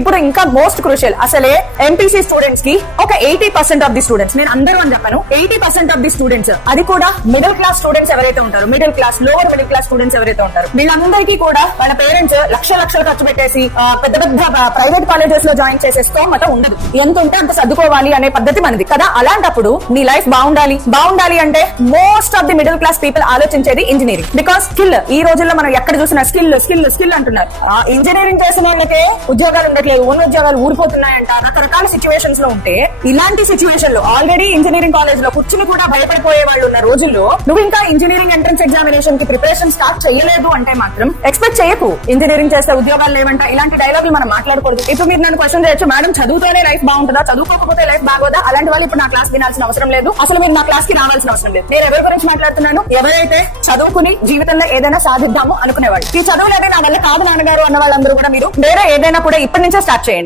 ఇప్పుడు ఇంకా most crucial, అసలే ఎంపీసీ స్టూడెంట్స్ కి ఒక 80% ఆఫ్ ది స్టూడెంట్స్, నేను అందరూ అని చెప్పాను, 80% ఆఫ్ ది స్టూడెంట్స్, అది కూడా మిడిల్ క్లాస్ స్టూడెంట్స్ ఎవరైతే ఉంటారో, middle class, lower middle class students ఎవరైతే ఉంటారో, వీళ్ళందరికీ కూడా వాళ్ళ పేరెంట్స్ లక్షలు ఖర్చు పెట్టేసి పెద్ద పెద్ద ప్రైవేట్ కాలేజెస్ లో జాయిన్ చేసే స్తోమత ఉండదు. ఎంత ఉంటే అంత సర్దుకోవాలి అనే పద్ధతి మనది కదా. అలాంటప్పుడు నీ లైఫ్ బాగుండాలి అంటే most of the middle class people ఆలోచించేది ఇంజనీరింగ్. బికాస్ స్కిల్, ఈ రోజుల్లో మనం ఎక్కడ చూసినా స్కిల్ అంటున్నారు. ఇంజనీరింగ్ చేసిన వాళ్ళకే ఉద్యోగాలు ఉండట్లేదు, ఉన్న ఉద్యోగాలు ఊరిపోతున్నాయంట. రకరకాల సిచ్యువేషన్స్ లో ఉంటే, ఇలాంటి సిచ్యువేషన్ లో ఆల్రెడీ ఇంజనీరింగ్ కాలేజ్ లో కూర్చుని కూడా భయపడిపోయే వాళ్ళు ఉన్న రోజుల్లో నువ్వు ఇంకా ఇంజనీరింగ్ ఎంట్రన్స్ ఎగ్జామినేషన్ కి ప్రిపరేషన్ స్టార్ట్ చేయలేదు అంటే మాత్రం ఎక్స్పెక్ట్ చేయకు ఇంజనీరింగ్ చేస్తే ఉద్యోగాలు లేవంట. ఇలాంటి డైలాగులు మనం మాట్లాడకూడదు. ఇప్పుడు మీరు నన్ను క్వశ్చన్ చేయొచ్చు, మేడం చదువుతోనే లైఫ్ బాగుంటుందా, చదువుకోకపోతే లైఫ్ బాగోదా? అలాంటి వాళ్ళు ఇప్పుడు నా క్లాస్ వినాల్సిన అవసరం లేదు, అసలు మీరు నా క్లాస్ కి రావాల్సిన అవసరం లేదు. నేను ఎవరి గురించి మాట్లాడుతున్నాను? ఎవరైతే చదువుకుని జీవితంలో ఏదైనా సాధిద్దాము అనుకునేవాళ్ళు. ఈ చదువులేదే నా వల్ల కాదు నాన్నగారు అన్న వాళ్ళందరూ కూడా మీరు వేరే ఏదైనా కూడా ఇప్పటి నుంచే స్టార్ట్ చేయండి.